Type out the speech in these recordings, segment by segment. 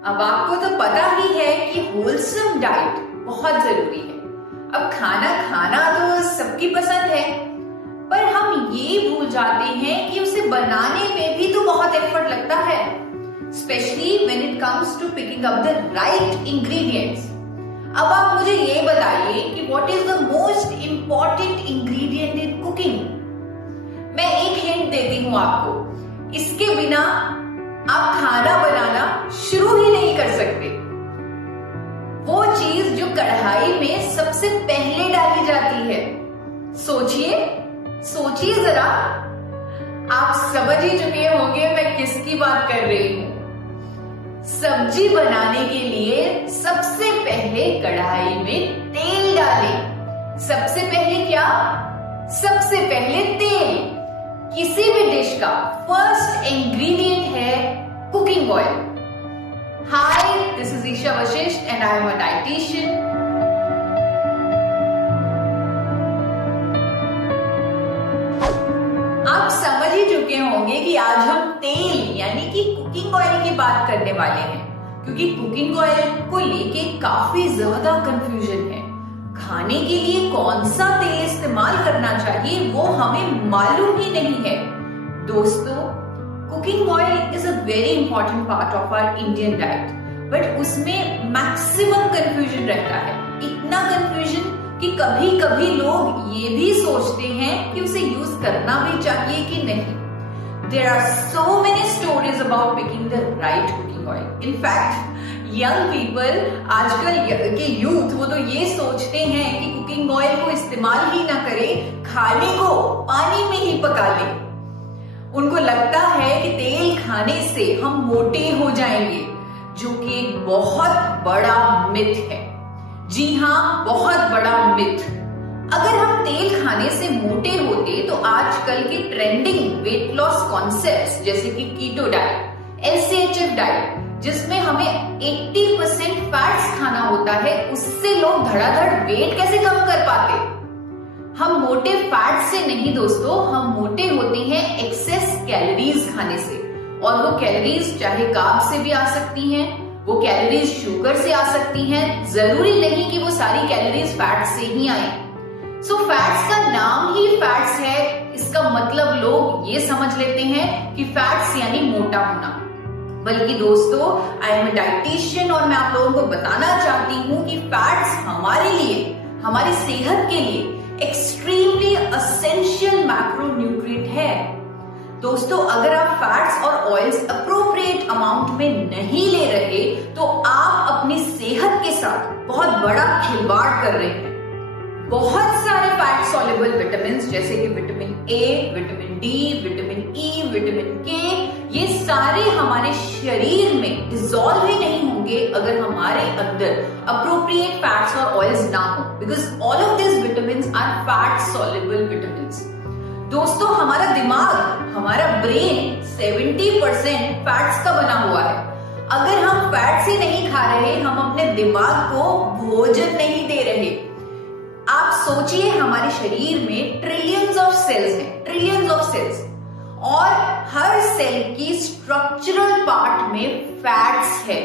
अब आपको तो पता ही है कि होलसम डाइट बहुत जरूरी है। अब खाना खाना तो सबकी पसंद है, पर हम ये भूल जाते हैं कि उसे बनाने में भी तो बहुत एफर्ट लगता है, especially when it comes to picking up the right ingredients. अब आप मुझे ये बताइए कि what is the most important ingredient in cooking. मैं एक हिंट देती हूँ आपको, इसके बिना आप खाना बनाना शुरू ही नहीं कर सकते। वो चीज जो कढ़ाई में सबसे पहले डाली जाती है, सोचिए जरा। आप समझ ही चुके होंगे मैं किसकी बात कर रही हूं। सब्जी बनाने के लिए सबसे पहले कढ़ाई में तेल डालें। सबसे पहले क्या? सबसे पहले तेल। किसी भी डिश का फर्स्ट इंग्रेडिएंट है cooking oil. Hi, this is Isha Vashishtha and I am a dietitian. आप समझ ही चुके होंगे कि आज हम तेल यानी कि कुकिंग ऑयल की बात करने वाले हैं, क्योंकि कुकिंग ऑयल को लेके काफी ज्यादा कंफ्यूजन है। खाने के लिए कौन सा तेल इस्तेमाल करना चाहिए वो हमें मालूम ही नहीं है। दोस्तों, cooking oil is a very important part of our Indian diet, but उसमें मैक्सिमम कंफ्यूजन रहता है। इतना कंफ्यूजन कि कभी कभी लोग ये भी सोचते हैं कि उसे यूज करना भी चाहिए कि नहीं। There are so many stories about picking the right cooking oil. In fact, young people, आजकल के यूथ, वो तो ये सोचते हैं कि कुकिंग ऑयल को इस्तेमाल ही ना करें, खाने को पानी में ही पका लें। उनको लगता है कि तेल खाने से हम मोटे हो जाएंगे, जो कि एक बहुत बड़ा मिथ है। जी हाँ, बहुत बड़ा मिथ। अगर हम तेल खाने से मोटे होते तो आजकल के ट्रेंडिंग वेट लॉस कॉन्सेप्ट्स जैसे कि कीटो डाइट, LCHF डाइट, जिसमें हमें 80% फैट्स खाना होता है, उससे लोग धड़ाधड़ वेट कैसे कम कर पाते? हम मोटे फैट से नहीं दोस्तों, हम मोटे होते हैं एक्सेस कैलोरीज खाने से। और वो कैलोरीज चाहे कार्ब से भी आ सकती हैं, वो कैलोरीज शुगर से आ सकती हैं। जरूरी नहीं कि वो सारी कैलोरीज फैट से ही आए। सो फैट्स का नाम ही फैट्स है, इसका मतलब लोग ये समझ लेते हैं कि फैट्स यानी मोटा होना। बल्कि दोस्तों, आई एम अ डाइटिशियन और मैं आप लोगों को बताना चाहती हूँ कि फैट्स हमारे लिए, हमारी सेहत के लिए एक्सट्रीमली एसेंशियल मैक्रोन्यूट्रिएंट है। दोस्तों, अगर आप फैट्स और ऑयल्स अप्रोप्रिएट अमाउंट में नहीं ले रहे तो आप अपनी सेहत के साथ बहुत बड़ा खिलवाड़ कर रहे हैं। बहुत सारे फैट सॉल्युबल विटामिन जैसे कि vitamin A, vitamin D, vitamin E, vitamin के, ये सारे हमारे शरीर में डिसॉल्व ही नहीं होंगे अगर हमारे अंदर अप्रोप्रिएट फैट्स और ऑयल्स ना हो, because all of this vitamin are fat soluble vitamin. दोस्तों, हमारा दिमाग, हमारा ब्रेन 70% फैट्स का बना हुआ है। अगर हम फैट्स ही नहीं खा रहे, हम अपने दिमाग को भोजन नहीं दे रहे। आप सोचिए, हमारे शरीर में ट्रिलियंस ऑफ सेल्स हैं, ट्रिलियंस ऑफ सेल्स, और हर सेल की स्ट्रक्चरल पार्ट में फैट्स है।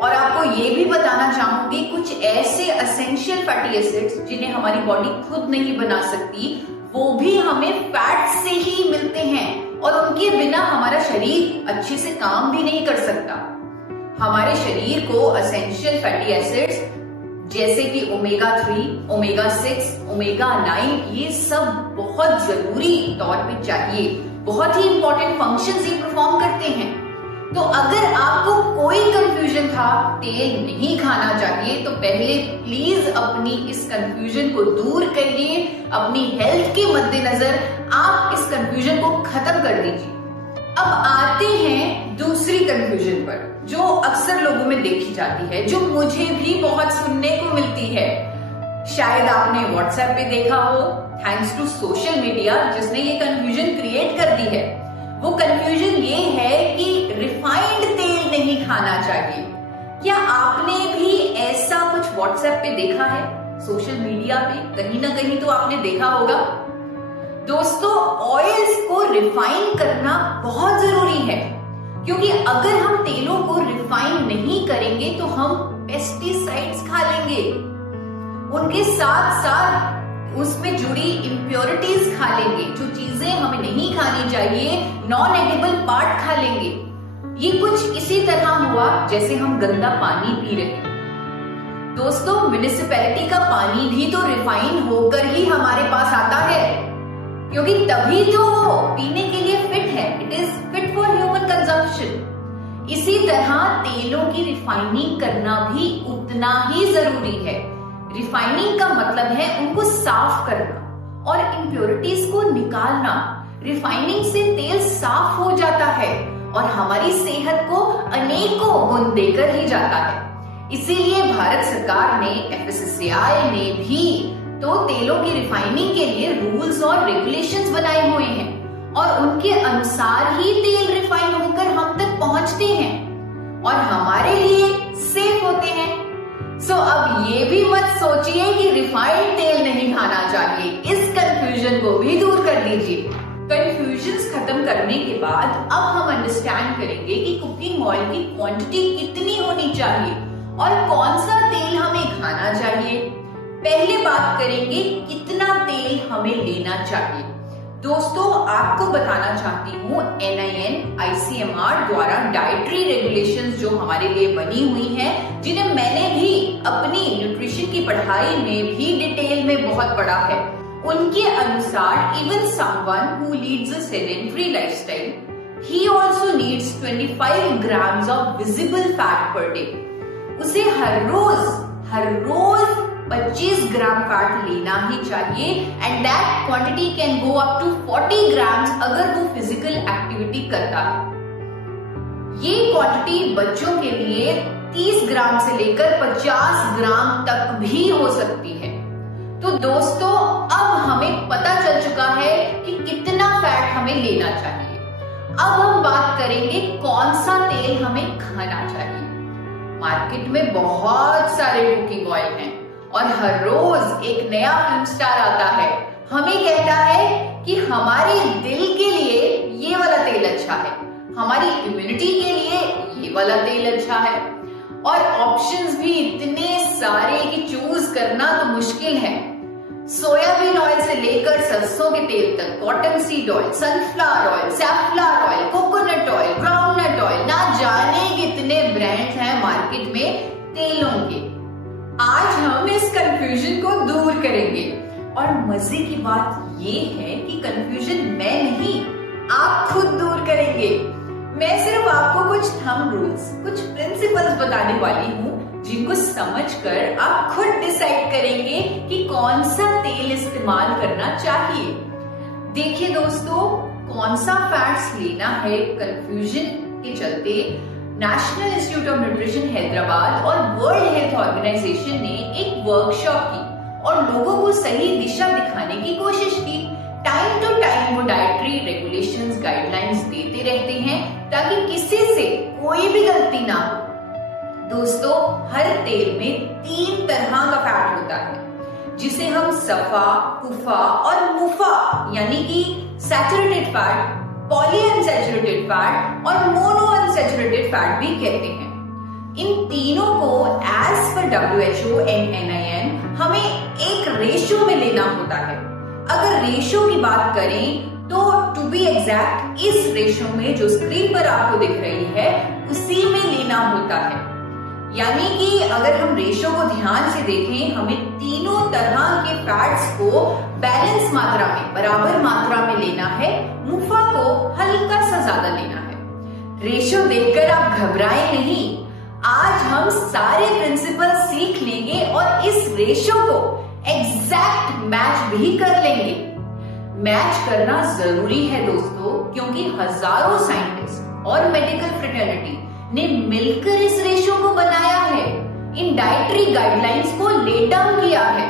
और आपको ये भी बताना चाहूंगी, कुछ ऐसे एसेंशियल फैटी एसिड्स जिन्हें हमारी बॉडी खुद नहीं बना सकती, वो भी हमें फैट से ही मिलते हैं, और उनके बिना हमारा शरीर अच्छे से काम भी नहीं कर सकता। हमारे शरीर को एसेंशियल फैटी एसिड्स जैसे कि ओमेगा 3, ओमेगा 6, ओमेगा 9, ये सब बहुत जरूरी तौर पे चाहिए। बहुत ही इंपॉर्टेंट फंक्शंस ये परफॉर्म करते हैं। तो अगर आपको कोई कंफ्यूजन था तेल नहीं खाना चाहिए, तो पहले प्लीज अपनी इस कंफ्यूजन को दूर करिए। अपनी हेल्थ के मद्देनजर आप इस कंफ्यूजन को खत्म कर दीजिए। अब आते हैं दूसरी कंफ्यूजन पर, जो अक्सर लोगों में देखी जाती है, जो मुझे भी बहुत सुनने को मिलती है। शायद आपने व्हाट्सएप पे देखा हो, थैंक्स टू सोशल मीडिया, जिसने ये कंफ्यूजन क्रिएट कर दी है। वो कंफ्यूजन ये है कि रिफाइंड तेल नहीं खाना चाहिए। क्या आपने भी ऐसा कुछ व्हाट्सएप पे देखा है, सोशल मीडिया पे कहीं ना कहीं तो आपने देखा होगा। दोस्तों, ऑयल्स को रिफाइन करना बहुत जरूरी है, क्योंकि अगर हम तेलों को रिफाइन नहीं करेंगे तो हम पेस्टिसाइड्स खा लेंगे, उनके साथ साथ उसमें जुड़ी इम्प्योरिटीज खा लेंगे, जो चीजें हमें नहीं खानी चाहिए, नॉन एडिबल पार्ट खा लेंगे। ये कुछ इसी तरह हुआ जैसे हम गंदा पानी पी रहे हैं। दोस्तों, म्युनिसिपैलिटी का पानी भी तो रिफाइन होकर ही हमारे पास आता है, क्योंकि तभी तो वो पीने के लिए फिट है। It is fit for human consumption. इसी तरह तेलों की रिफाइनिंग करना भी उतना ही जरूरी है। रिफाइनिंग का मतलब है उनको साफ करना और इम्प्योरिटीज को निकालना। रिफाइनिंग से तेल साफ हो जाता है और हमारी सेहत को अनेकों गुण देकर ही जाता है। इसीलिए भारत सरकार ने, FSSAI ने भी तो तेलों की रिफाइनिंग के लिए रूल्स और रेगुलेशंस बनाए हुए हैं और उनके अनुसार ही तेल रिफाइन होकर हम तक पहुंचते हैं और हमारे लिए सेफ होते हैं। सो अब ये भी मत सोचिए कि रिफाइंड तेल नहीं खाना चाहिए। इस कंफ्यूजन को भी दूर कर दीजिए। कंफ्यूजन्स खत्म करने के बाद अब हम अंडरस्टैंड करेंगे कि कुकिंग ऑयल की क्वांटिटी कितनी होनी चाहिए और कौन सा तेल हमें खाना चाहिए। पहले बात करेंगे कितना तेल हमें लेना चाहिए। दोस्तों, आपको बताना चाहती हूँ NIN ICMR द्वारा डाइटरी रेगुलेशंस जो हमारे लिए बनी हुई हैं, जिन्हें मैंने भी अपनी न्यूट्रिशन की पढ़ाई में भी डिटेल में बहुत पढ़ा है। उनके अनुसार even someone who leads a sedentary lifestyle, he also needs 25 grams of visible fat per day। उसे हर रोज 25 ग्राम फैट लेना ही चाहिए and that quantity can go up to 40 grams अगर वो फिजिकल एक्टिविटी करता है। ये क्वांटिटी बच्चों के लिए 30 ग्राम से लेकर 50 ग्राम तक भी हो सकती है। तो दोस्तों, अब हमें पता चल चुका है कि कितना फैट हमें लेना चाहिए। अब हम बात करेंगे कौन सा तेल हमें खाना चाहिए। मार्केट में बहुत सारे कुकिंग ऑयल हैं और हर रोज एक नया फिल्म स्टार आता है, हमें कहता है कि हमारे दिल के लिए ये वाला तेल अच्छा है, हमारी इम्यूनिटी के लिए ये वाला तेल अच्छा है। और ऑप्शंस भी इतने सारे कि चूज करना तो मुश्किल है। सोयाबीन ऑयल से लेकर सरसों के तेल तक, cotton seed oil, sunflower oil, safflower oil, coconut oil, groundnut oil, ना जाने कितने ब्रांड्स हैं मार्केट में तेलों के। आज हम इस कंफ्यूजन को दूर करेंगे और मजे की बात ये है कि कंफ्यूजन मैं नहीं, आप खुद दूर करेंगे। मैं सिर्फ आपको कुछ थंब रूल्स, कुछ प्रिंसिपल्स बताने वाली हूँ जिनको समझकर आप खुद डिसाइड करेंगे कि कौन सा तेल इस्तेमाल करना चाहिए। देखिए दोस्तों, कौन सा फैट्स लेना है, कंफ्यूजन के चलते national institute of nutrition Hyderabad और वर्ल्ड हेल्थ ऑर्गेनाइजेशन ने एक वर्कशॉप की और लोगों को सही दिशा दिखाने की कोशिश की। टाइम टू टाइम वो डाइटरी रेगुलेशंस, गाइडलाइंस देते रहते हैं ताकि किसी से कोई भी गलती ना हो। दोस्तों, हर तेल में 3 तरह का फैट होता है, जिसे हम सफा, कुफा और मुफा यानी कि सैचुरेटेड फैट, पॉलीअनसैचुरेटेड फैट और मोनोअनसैचुरेटेड फैट भी कहते हैं। इन तीनों को as per WHO and NIN हमें एक रेशो में लेना होता है। अगर रेशो की बात करें तो टू बी एग्जैक्ट इस रेशो में जो स्क्रीन पर आपको दिख रही है उसी में लेना होता है। यानी कि अगर हम रेशो को ध्यान से देखें, हमें तीनों तरह के फैट्स को बैलेंस मात्रा में, बराबर मात्रा में लेना है। मुफा को हल्का सा ज्यादा लेना है। रेशो देखकर आप घबराएं नहीं, आज हम सारे प्रिंसिपल सीख लेंगे और इस रेशो को एग्जैक्ट मैच भी कर लेंगे। मैच करना जरूरी है दोस्तों, क्योंकि हजारों साइंटिस्ट और मेडिकल फ्रेटर्निटी ने मिलकर इस रेशो को बनाया है, इन डाइटरी गाइडलाइंस को ले डाउन किया है,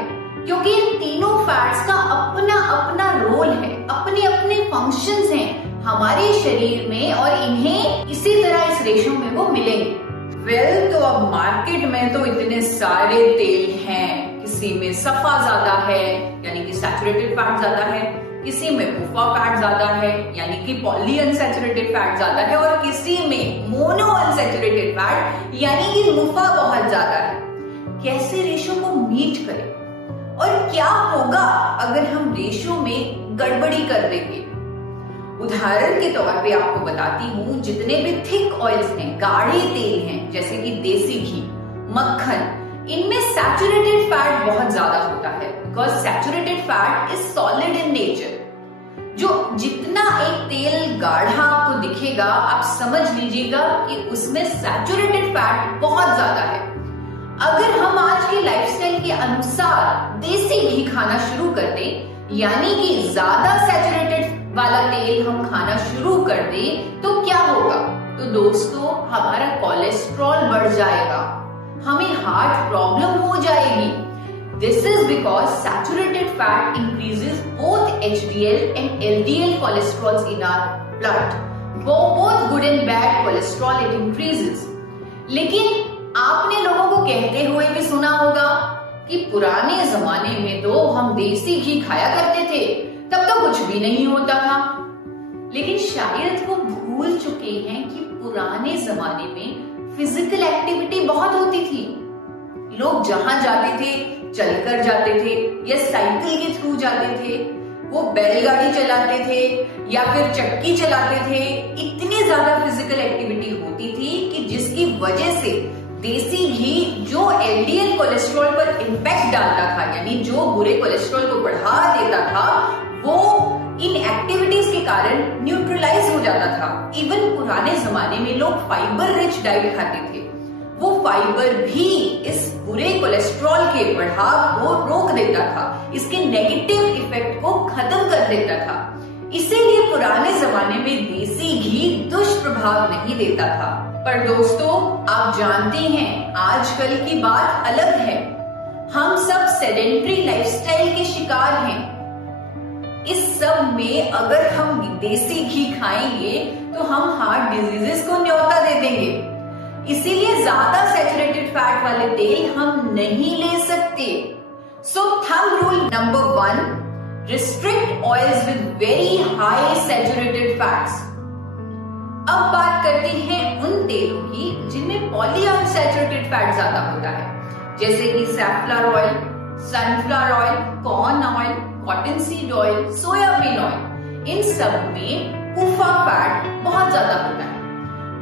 क्योंकि इन तीनों फैट्स का अपना अपना रोल है, अपने अपने फंक्शंस हैं हमारे शरीर में और इन्हें इसी तरह इस रेशो में वो मिलेंगे। वेल, तो अब मार्केट में तो इतने सारे तेल हैं, किसी में सफा ज्यादा है यानी कि सैचुरेटेड फैट ज्यादा है, किसी में मुफा फैट ज्यादा है यानी कि पॉलीअनसैचुरेटेड फैट ज्यादा है और किसी में मोनोअनसैचुरेटेड सैचुरेटेड फैट यानी कि मुफा बहुत ज्यादा है। कैसे रेशो को मीट करें और क्या होगा अगर हम रेशो में गड़बड़ी कर देंगे? उदाहरण के तौर पे आपको बताती हूँ, जितने भी थिक ऑयल्स हैं, गाढ़े तेल हैं, जैसे कि देसी घी, मक्खन, इनमें सैचुरेटेड फैट बहुत ज्यादा होता है, because saturated fat is solid in nature. जो जितना एक तेल गाढ़ा आपको दिखेगा, आप समझ लीजिएगा कि उसमें सैचुरेटेड फैट बहुत ज्यादा है। अगर हम आज के लाइफस्टाइल के अनुसार देसी घी खाना शुरू कर दें, यानी कि ज्यादा सैचुरेटेड वाला तेल हम खाना शुरू कर दें, तो क्या होगा? तो दोस्तों, हमारा कोलेस्ट्रॉल बढ़ जाएगा, हमें हार्ट प्रॉब्लम हो जाएगी। This is because saturated fat increases both HDL and LDL cholesterols in our blood. Both good and bad cholesterol it increases. लेकिन आपने लोगों को कहते हुए भी सुना होगा कि पुराने जमाने में तो हम देसी घी खाया करते थे, तब तो कुछ भी नहीं होता था। लेकिन शायद वो भूल चुके हैं कि पुराने जमाने में फिजिकल एक्टिविटी बहुत होती थी। लोग जहां जाते थे चलकर जाते थे या साइकिल के थ्रू जाते थे, वो बैलगाड़ी चलाते थे या फिर चक्की चलाते थे। इतनी ज्यादा फिजिकल एक्टिविटी होती थी कि जिसकी वजह से देसी घी जो एलडीएल कोलेस्ट्रॉल पर इंपैक्ट डालता था, यानी जो बुरे कोलेस्ट्रॉल को बढ़ा देता था, वो इन एक्टिविटीज के कारण न्यूट्रलाइज हो जाता था। इवन पुराने जमाने में लोग फाइबर रिच डाइट खाते थे, वो फाइबर भी इस बुरे कोलेस्ट्रॉल के बढ़ाव को रोक देता था, इसके नेगेटिव इफेक्ट को खत्म कर देता था। इसीलिए पुराने जमाने में देसी घी दुष्प्रभाव नहीं देता था। पर दोस्तों, आप जानते हैं आजकल की बात अलग है। हम सब सेडेंट्री लाइफस्टाइल के शिकार हैं। इस सब में अगर हम देसी घी खाएंगे तो हम हार्ट डिजीजेस को न्योता दे देंगे। इसीलिए ज्यादा सैचुरेटेड फैट वाले तेल हम नहीं ले सकते। So thumb rule number 1, restrict oils with very high saturated fats. अब बात करते हैं उन तेलों की जिनमें पॉलीअनसैचुरेटेड फैट ज्यादा होता है, जैसे कि safflower oil, sunflower oil, corn oil, cotton seed oil, soybean oil. इन सब में कुफा फैट बहुत ज्यादा होता है।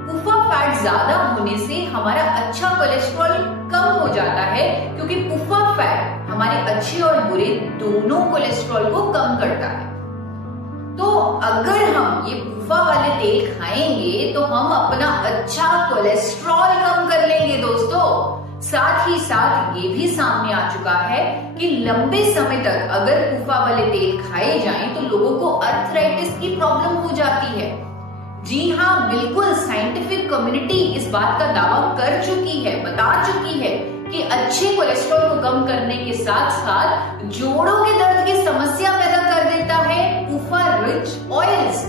कुफा फैट ज्यादा होने से हमारा अच्छा कोलेस्ट्रॉल कम हो जाता है, क्योंकि कुफा फैट हमारे अच्छे और बुरे दोनों कोलेस्ट्रॉल को कम करता है। तो अगर हम ये कुफा वाले तेल खाएंगे तो हम अपना अच्छा कोलेस्ट्रॉल कम कर लेंगे दोस्तों। साथ ही साथ ये भी सामने आ चुका है कि लंबे समय तक अगर कुफा वाले तेल खाए जाएं तो लोगों को अर्थराइटिस की प्रॉब्लम हो जाती है। जी हाँ, बिल्कुल, साइंटिफिक कम्युनिटी इस बात का दावा कर चुकी है, बता चुकी है कि अच्छे कोलेस्ट्रॉल को कम करने के साथ साथ जोड़ों के दर्द की समस्या पैदा कर देता है PUFA rich oils.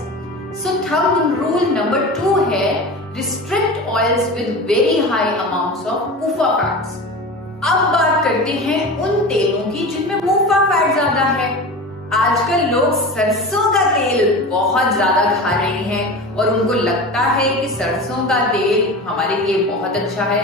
So thumb rule number 2 है, restrict oils with very high amounts of PUFA fats. अब बात करते हैं उन तेलों की जिनमें मुफा फैट ज्यादा है। आजकल लोग सरसों का तेल बहुत ज्यादा खा रहे हैं और उनको लगता है कि सरसों का तेल हमारे लिए बहुत अच्छा है।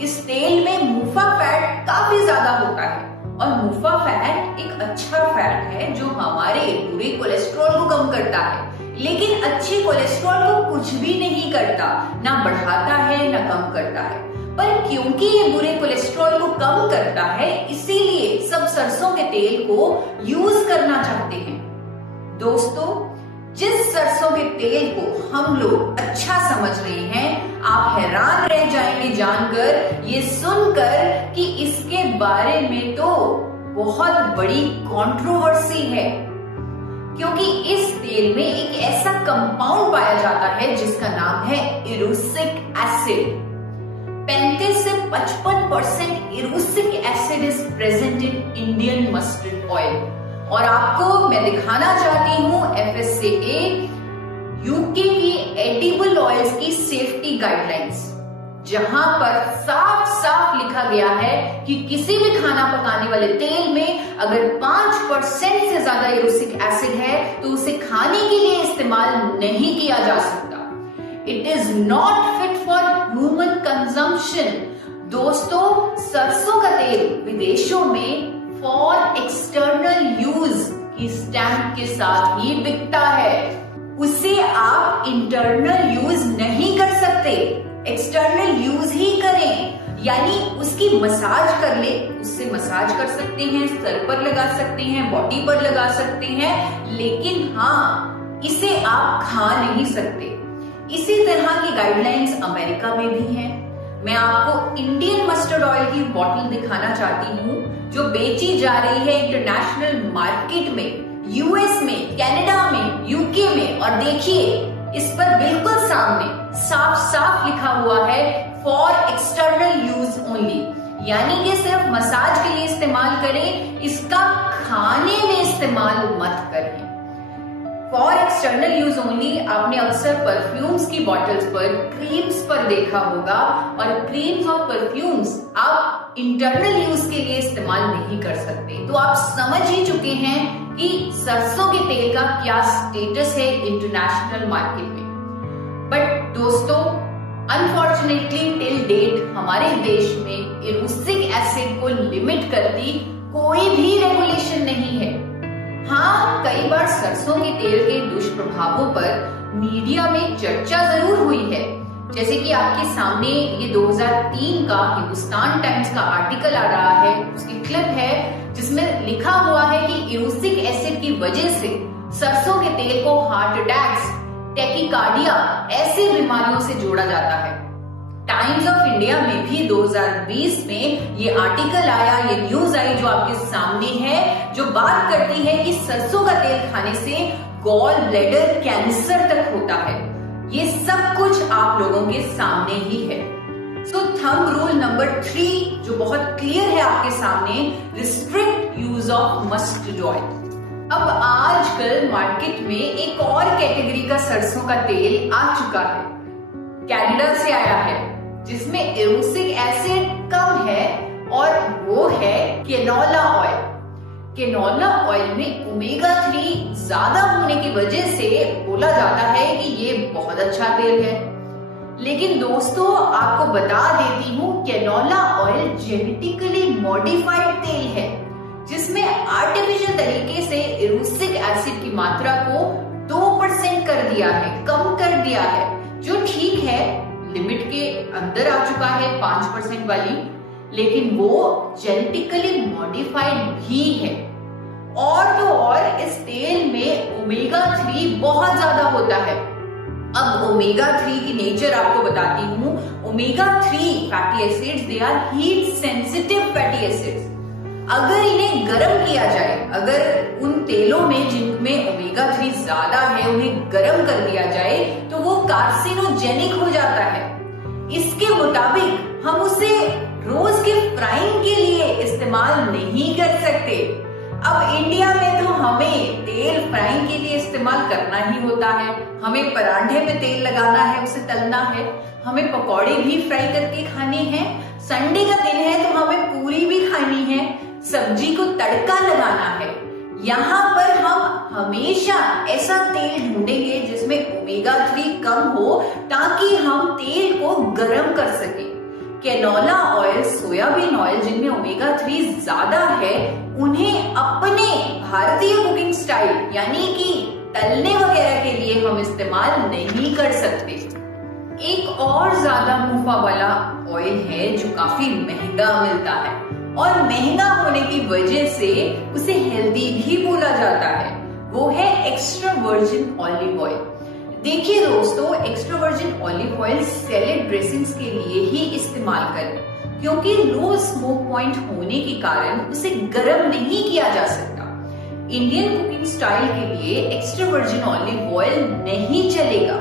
इस तेल में मुफा फैट काफी ज्यादा होता है और मुफा फैट एक अच्छा फैट है जो हमारे बुरे कोलेस्ट्रॉल को कम करता है, लेकिन अच्छे कोलेस्ट्रॉल को कुछ भी नहीं करता, ना बढ़ाता है ना कम करता है। पर क्योंकि ये बुरे कोलेस्ट्रॉल को कम करता है, इसीलिए सब सरसों के तेल को यूज करना चाहते हैं। दोस्तों, जिस सरसों के तेल को हम लोग अच्छा समझ रहे हैं, आप हैरान रह जाएंगे जानकर, ये सुनकर कि इसके बारे में तो बहुत बड़ी कंट्रोवर्सी है, क्योंकि इस तेल में एक ऐसा कंपाउंड पाया जाता है जिसका नाम है इरूसिक एसिड। 35 से 55% erucic acid is present in Indian mustard oil. और आपको मैं दिखाना चाहती हूँ FSSAI यूके की एडिबल ऑयल्स की सेफ्टी गाइडलाइंस, जहां पर साफ साफ लिखा गया है कि किसी भी खाना पकाने वाले तेल में अगर 5% से ज्यादा इरूसिक एसिड है तो उसे खाने के लिए इस्तेमाल नहीं किया जा सकता। It is not fit for human consumption. दोस्तों, सरसों का तेल विदेशों में फॉर एक्सटर्नल यूज की स्टैंप के साथ ही बिकता है। उसे आप इंटरनल यूज नहीं कर सकते, एक्सटर्नल यूज ही करें। यानी उसकी मसाज कर ले, उससे मसाज कर सकते हैं, सर पर लगा सकते हैं, बॉडी पर लगा सकते हैं, लेकिन हाँ, इसे आप खा नहीं सकते। इसी तरह की गाइडलाइंस अमेरिका में भी हैं। मैं आपको इंडियन मस्टर्ड ऑयल की बोतल दिखाना चाहती हूँ जो बेची जा रही है इंटरनेशनल मार्केट में, यूएस में, कनाडा में, यूके में। और देखिए, इस पर बिल्कुल सामने साफ साफ लिखा हुआ है फॉर एक्सटर्नल यूज ओनली, यानी कि सिर्फ मसाज के लिए इस्तेमाल करें, इसका खाने में इस्तेमाल मत करें। फॉर एक्सटर्नल यूज ओनली आपने अक्सर परफ्यूम्स की बॉटल्स पर, क्रीम्स पर देखा होगा, और क्रीम्स और परफ्यूम्स आप इंटरनल यूज के लिए इस्तेमाल नहीं कर सकते। तो आप समझ ही चुके हैं कि सरसों के तेल का क्या स्टेटस है इंटरनेशनल मार्केट में। बट दोस्तों, अनफॉर्चुनेटली टिल डेट हमारे देश में इरूसिक एसिड को लिमिट करती कोई भी रेगुलेशन नहीं है। हाँ, कई बार सरसों के तेल के दुष्प्रभावों पर मीडिया में चर्चा जरूर हुई है, जैसे कि आपके सामने ये 2003 का हिंदुस्तान टाइम्स का आर्टिकल आ रहा है, उसकी क्लिप है जिसमें लिखा हुआ है कि इरूसिक एसिड की वजह से सरसों के तेल को हार्ट अटैक्स, टैकीकार्डिया ऐसी बीमारियों से जोड़ा जाता है। टाइम्स ऑफ इंडिया में भी 2020 में ये आर्टिकल आया, ये न्यूज आई जो आपके सामने है, जो बात करती है कि सरसों का तेल खाने से गॉल ब्लैडर कैंसर तक होता है। ये सब कुछ आप लोगों के सामने ही है। सो थंब रूल नंबर 3 जो बहुत क्लियर है आपके सामने, restrict use of mustard oil. अब आजकल मार्केट में एक और कैटेगरी का सरसों का तेल आ चुका है, कनाडा से आया है, जिसमें इरूसिक एसिड कम है, और वो है केनोला ऑयल। केनोला ऑयल में ओमेगा 3 ज्यादा होने की वजह से बोला जाता है कि ये बहुत अच्छा तेल है। लेकिन दोस्तों, आपको बता देती हूँ, केनोला ऑयल जेनेटिकली मॉडिफाइड तेल है, जिसमें आर्टिफिशियल तरीके से इरूसिक एसिड की मात्रा को 2% कर दिया है, कम कर दिया है, जो ठीक है, लिमिट के अंदर आ चुका है 5% वाली, लेकिन वो जेनेटिकली मॉडिफाइड भी है। और तो और इस तेल में ओमेगा 3 बहुत ज्यादा होता है। अब ओमेगा 3 की नेचर आपको बताती हूँ। Omega 3 fatty acids, they are heat sensitive fatty acids. अगर इन्हें गर्म किया जाए, अगर उन तेलों में जिनमें ओमेगा 3 ज्यादा है उन्हें गर्म कर दिया जाए, तो वो कार्सिनोजेनिक हो जाता है। इसके मुताबिक हम उसे रोज के फ्राइंग के लिए इस्तेमाल नहीं कर सकते। अब इंडिया में तो हमें तेल फ्राइंग के लिए इस्तेमाल करना ही होता है, हमें पराठे में तेल लगाना है, उसे तलना है, हमें पकौड़े भी फ्राई करके खाने हैं, संडे का दिन है तो हमें पूरी भी खानी है, सब्जी को तड़का लगाना है। यहाँ पर हम हमेशा ऐसा तेल ढूंढेंगे जिसमें ओमेगा 3 कम हो, ताकि हम तेल को गर्म कर सके। कैनोला ऑयल, सोयाबीन ऑयल जिनमें ओमेगा 3 ज्यादा है, उन्हें अपने भारतीय कुकिंग स्टाइल यानी कि तलने वगैरह के लिए हम इस्तेमाल नहीं कर सकते। एक और ज्यादा मुनाफा वाला ऑयल है जो काफी महंगा मिलता है, और महंगा होने की वजह से उसे हेल्दी भी बोला जाता है, वो है एक्स्ट्रा वर्जिन ऑलिव ऑयल। देखिए दोस्तों, extra virgin olive oil salad dressings के लिए ही इस्तेमाल करें, क्योंकि लो स्मोक पॉइंट होने के कारण उसे गर्म नहीं किया जा सकता। इंडियन कुकिंग स्टाइल के लिए एक्स्ट्रा वर्जिन ऑलिव ऑयल नहीं चलेगा।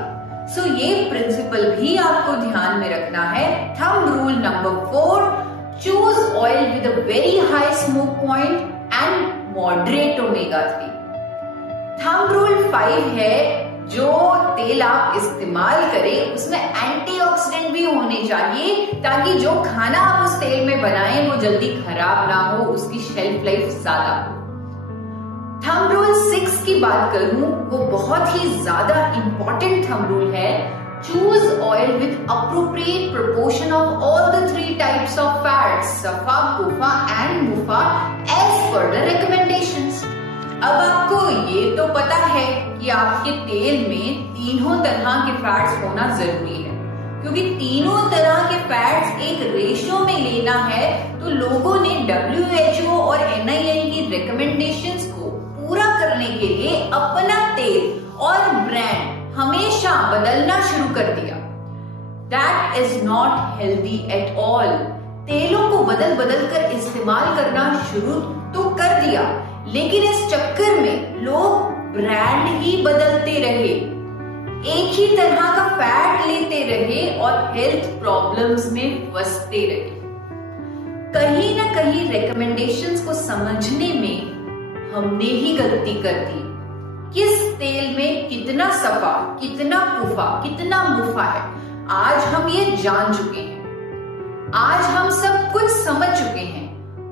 सो ये प्रिंसिपल भी आपको ध्यान में रखना है। Thumb rule number 4, choose oil with a very high smoke point and moderate omega 3। Thumb rule 5 है, जो तेल आप इस्तेमाल करें उसमें एंटीऑक्सीडेंट भी होने चाहिए, ताकि जो खाना आप उस तेल में बनाएं वो जल्दी खराब ना हो, उसकी शेल्फ लाइफ ज्यादा हो। थंब रूल 6 की बात करूं, वो बहुत ही ज्यादा इंपॉर्टेंट थंब रूल है। Choose oil with appropriate proportion of all the 3 types of fats, safa, kufa and mufa as per the recommendations. अब आपको ये तो पता है कि आपके तेल में तीनों तरह के फैट्स होना जरूरी है, क्योंकि तीनों तरह के फैट्स एक रेशियो में लेना है। तो लोगों ने WHO और NIN की रिकमेंडेशंस को पूरा करने के लिए अपना तेल और ब्रांड हमेशा बदलना शुरू कर दिया। That is not healthy at all. तेलों को बदल बदल कर इस्तेमाल करना शुरू तो कर दिया, लेकिन इस चक्कर में लोग ब्रांड ही बदलते रहे, एक ही तरह का फैट लेते रहे और हेल्थ प्रॉब्लम्स में फंसते रहे। कहीं ना कहीं रिकमेंडेशंस को समझने में हमने ही गलती कर दी। किस तेल में कितना सफा, कितना कुफा, कितना मुफा है, आज हम ये जान चुके हैं, आज हम सब कुछ समझ चुके हैं,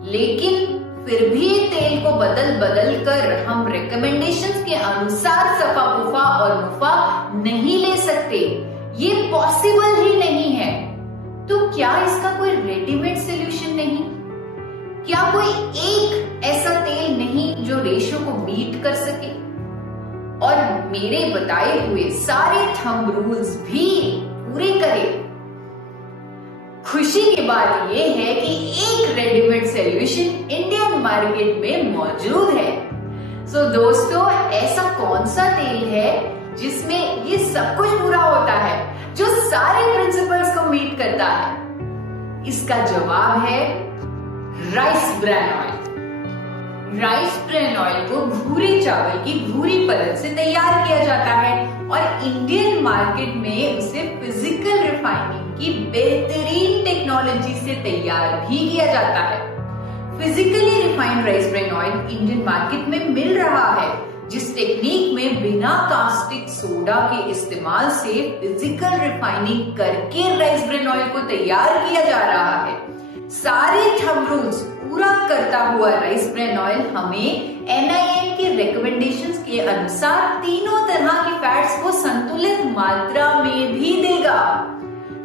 लेकिन फिर भी तेल को बदल बदल कर हम रिकमेंडेशंस के अनुसार सफा, कुफा और मुफा नहीं ले सकते। ये पॉसिबल ही नहीं है। तो क्या इसका कोई रेडीमेड सॉल्यूशन नहीं? क्या कोई एक ऐसा तेल नहीं जो रेशियो को मीट कर सके और मेरे बताए हुए सारे थंब रूल्स भी पूरे करे? खुशी की बात यह है कि एक रेडीमेड सॉल्यूशन इंडियन मार्केट में मौजूद है। सो दोस्तों, ऐसा कौन सा तेल है जिसमें ये सब कुछ पूरा होता है, जो सारे प्रिंसिपल्स को मीट करता है? इसका जवाब है rice bran oil. Rice bran oil को भूरे चावल की भूरी परत से तैयार किया जाता है और इंडियन मार्केट में उसे फिजिकल रिफाइनिंग की बेहतरीन टेक्नोलॉजी से तैयार भी किया जाता है। Physically refined rice bran oil Indian market में मिल रहा है, जिस टेक्निक में बिना कास्टिक सोडा के इस्तेमाल से फिजिकल रिफाइनिंग करके राइस ब्रैन ऑयल को तैयार किया जा रहा है। सारे थंब रूल्स पूरा करता हुआ राइस ब्रैन ऑयल हमें NIN के रिकमेंडेशंस के अनुसार तीनों तरह के फैट्स को संतुलित मात्रा में भी देगा।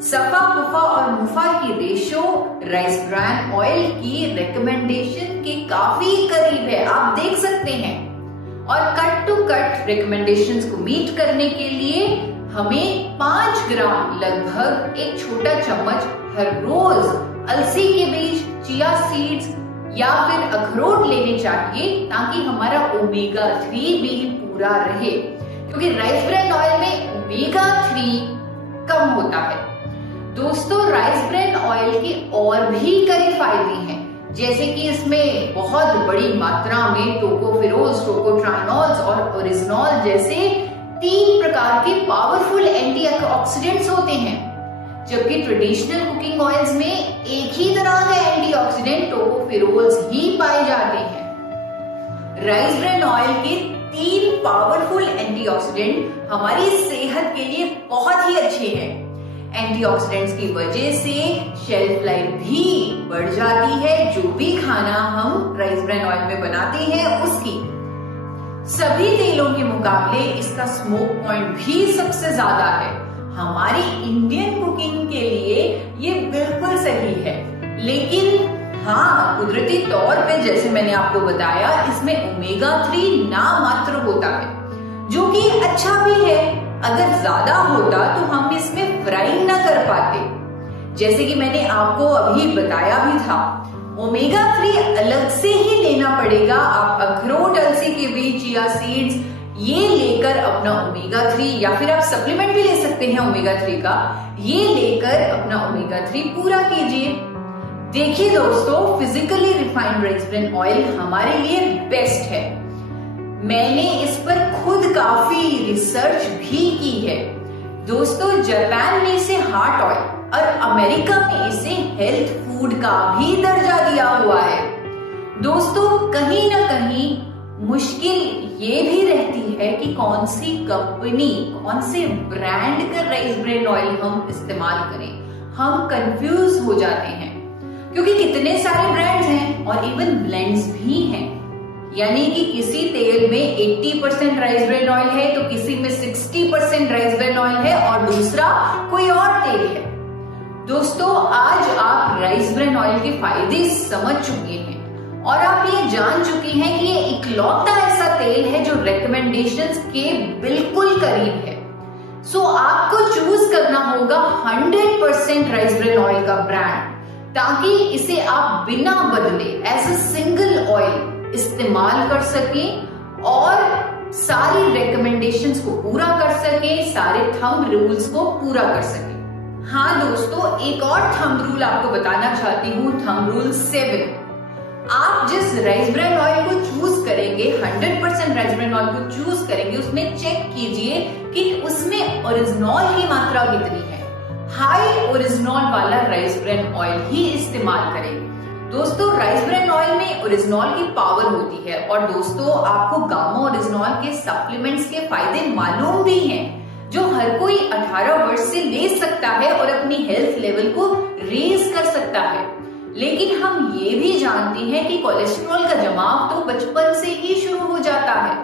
सफा, कुफा और मुफा की रेशो राइस ब्रैन ऑयल की रिकमेंडेशन के काफी करीब है, आप देख सकते हैं। और कट टू कट रिकमेंडेशंस को मीट करने के लिए हमें 5 ग्राम लगभग एक छोटा चम्मच हर रोज अलसी के बीज, चिया सीड्स या फिर अखरोट लेने चाहिए, ताकि हमारा ओमेगा 3 भी पूरा रहे, क्योंकि राइस ब्रैन ऑयल में ओमेगा 3 कम होता है। दोस्तों, राइस ब्रैन ऑयल के और भी कई फायदे हैं, जैसे कि इसमें बहुत बड़ी मात्रा में टोकोफेरोल्स, टोकोट्राइनॉल्स और ओरिजिनॉल जैसे 3 प्रकार के पावरफुल एंटीऑक्सीडेंट्स होते हैं, जबकि ट्रेडिशनल कुकिंग ऑयल्स में एक ही तरह का एंटीऑक्सीडेंट टोकोफेरोल्स ही पाए जाते हैं। राइस ब्रैन ऑयल के 3 पावरफुल एंटीऑक्सीडेंट हमारी सेहत के लिए बहुत ही अच्छे हैं। एंटीऑक्सीडेंट्स की वजह से शेल्फ लाइफ भी बढ़ जाती है, जो भी खाना हम राइस ब्रैन ऑयल में बनाते हैं उसकी। सभी तेलों के मुकाबले इसका स्मोक पॉइंट भी सबसे ज्यादा है। हमारी इंडियन कुकिंग के लिए ये बिल्कुल सही है, लेकिन हाँ, कुदरती तौर पे जैसे मैंने आपको बताया, इसमें ओमेगा 3 नामात्र होता है, जो कि अच्छा भी है। अगर ज्यादा होता तो हम इसमें फ्राई ना कर पाते, जैसे कि मैंने आपको अभी बताया भी था। ओमेगा 3 अलग से ही लेना पड़ेगा। आप अखरोट, अलसी के बीज, चिया सीड्स ये लेकर अपना ओमेगा 3, या फिर आप सप्लीमेंट भी ले सकते हैं ओमेगा 3 का, ये लेकर अपना ओमेगा 3 पूरा कीजिए। देखिए दोस्तों, physically refined rice bran oil हमारे लिए बेस्ट है। मैंने इस पर खुद काफी रिसर्च भी की है। दोस्तों, जापान में इसे हार्ट ऑयल और अमेरिका में इसे हेल्थ फूड का भी दर्जा दिया हुआ है। दोस्तों, कहीं ना कहीं मुश्किल ये भी रहती है कि कौन सी कंपनी, कौन से ब्रांड का राइस ब्रैन ऑयल हम इस्तेमाल करें। हम कंफ्यूज हो जाते हैं, क्योंकि कितने सारे ब्रांड्स हैं और इवन ब्लेंड्स भी हैं। यानी कि किसी तेल में 80% राइस ब्रेन ऑयल है तो किसी में 60% राइस ब्रेन ऑयल है और दूसरा कोई और तेल है। दोस्तों, आज आप राइस ब्रेन ऑयल के फायदे समझ चुके हैं और आप ये जान चुके हैं कि ये इकलौता ऐसा तेल है जो रिकमेंडेशंस के बिल्कुल करीब है। सो आपको चूज करना होगा 100% राइस ब्रेन ऑयल का ब्रांड, ताकि इसे आप बिना बदले एज अ सिंगल ऑयल इस्तेमाल कर सकें और सारी रिकमेंडेशंस को पूरा कर सकें, सारे थंब रूल्स को पूरा कर सकें। हाँ दोस्तों, एक और थंब रूल आपको बताना चाहती हूँ, थंब रूल 7। आप जिस राइस ब्रेन ऑयल को चूज करेंगे, 100% राइस ब्रेन ऑयल को चूज करेंगे, उसमें चेक कीजिए कि उसमें ओरिजिनॉल की मात्रा कितनी है। हाई ओरिजिनॉल वाला राइस ब्रेन ऑयल ही इस्तेमाल करेंगे। दोस्तों, राइस ब्रेन ऑयल में ओरिजिनॉल की पावर होती है और दोस्तों आपको गामा ओरिजिनॉल के सप्लीमेंट्स के फायदे मालूम भी हैं, जो हर कोई 18 वर्ष से ले सकता है और अपनी हेल्थ लेवल को रेज कर सकता है। लेकिन हम ये भी जानते हैं कि कोलेस्ट्रॉल का जमाव तो बचपन से ही शुरू हो जाता है,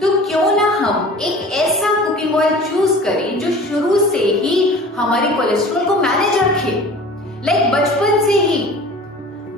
तो क्यों ना हम एक ऐसा कुकिंग ऑयल चूज करें जो शुरू से ही हमारे कोलेस्ट्रॉल को मैनेज रखे। लाइक बचपन से ही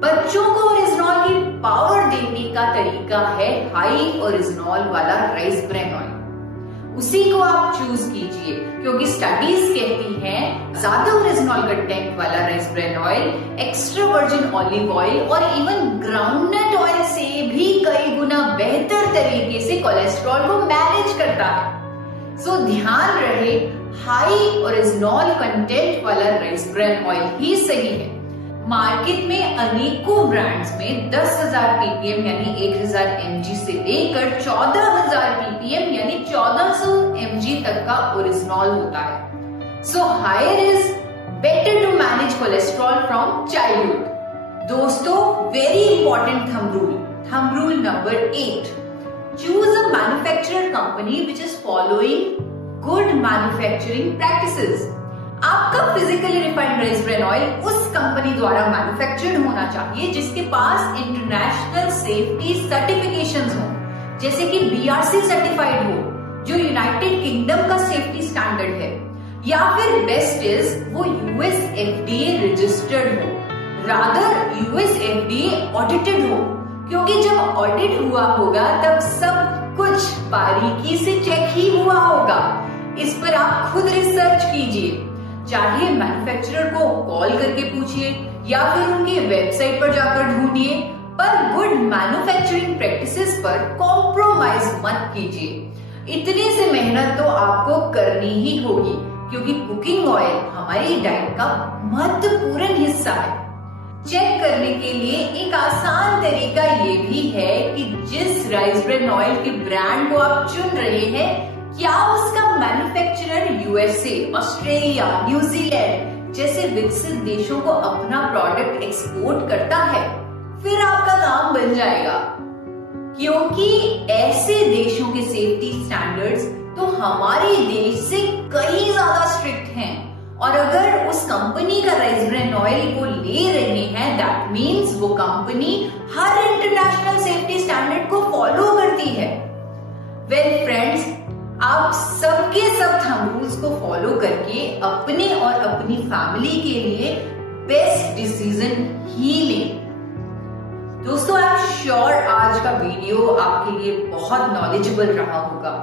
बच्चों को ओरिजिनॉल की पावर देने का तरीका है हाई ओरिजिनॉल वाला राइस ब्रेन ऑयल। उसी को आप चूज कीजिए, क्योंकि स्टडीज कहती हैं ज्यादा ओरिजिनॉल कंटेंट वाला rice bran oil extra virgin olive oil और इवन ग्राउंडनट ऑयल से भी कई गुना बेहतर तरीके से कोलेस्ट्रॉल को मैनेज करता है। सो ध्यान रहे, हाई ओरिजिनॉल कंटेंट वाला राइस ब्रेन ऑयल ही सही है। मार्केट में अनेकों ब्रांड्स में 10,000 ppm यानी 1000 mg से लेकर 14,000 ppm यानी 1400 mg तक का ओरिजिनॉल होता है। So higher is better to manage cholesterol from childhood. दोस्तों, very important thumb rule number 8। Choose a manufacturer company which is following good manufacturing practices. आपका physically refined rice bran oil उस company द्वारा manufactured होना चाहिए जिसके पास international safety certifications हो, जैसे कि BRC सर्टिफाइड हो, जो यूनाइटेड किंगडम का सेफ्टी स्टैंडर्ड है, या फिर बेस्ट इज वो US FDA रजिस्टर्ड हो, रादर US FDA ऑडिटेड हो, क्योंकि जब ऑडिट हुआ होगा तब सब कुछ बारीकी से चेक ही हुआ होगा। इस पर आप खुद रिसर्च कीजिए, चाहे मैन्युफैक्चरर को कॉल करके पूछिए या फिर उनके वेबसाइट पर जाकर ढूंढिए, पर गुड मैन्युफैक्चरिंग प्रैक्टिसेस पर कॉम्प्रोमाइज मत कीजिए। इतने से मेहनत तो आपको करनी ही होगी, क्योंकि कुकिंग ऑयल हमारी डाइट का महत्वपूर्ण हिस्सा है। चेक करने के लिए एक आसान तरीका ये भी है कि जिस राइस ब्रेन ऑयल के ब्रांड को आप चुन रहे हैं, क्या उसका मैन्युफैक्चरर USA, ऑस्ट्रेलिया, न्यूजीलैंड जैसे विकसित देशों को अपना प्रोडक्ट एक्सपोर्ट करता है। फिर आपका काम बन जाएगा, क्योंकि ऐसे देशों के सेफ्टी स्टैंडर्ड्स तो हमारे देश से कई ज्यादा स्ट्रिक्ट हैं, और अगर उस कंपनी का राइस ब्रेन ऑयल को ले रहे हैं, दैट मीन्स वो कंपनी हर इंटरनेशनल सेफ्टी स्टैंडर्ड को फॉलो करती है। वेल फ्रेंड्स, आप सबके सब थंब रूल्स को फॉलो करके अपने और अपनी फैमिली के लिए बेस्ट डिसीजन ही लें। दोस्तों, आई एम श्योर आज का वीडियो आपके लिए बहुत नॉलेजेबल रहा होगा।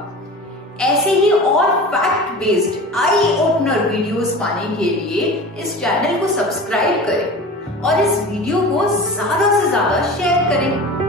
ऐसे ही और fact based eye opener videos पाने के लिए इस चैनल को सब्सक्राइब करें और इस वीडियो को ज्यादा से ज्यादा शेयर करें।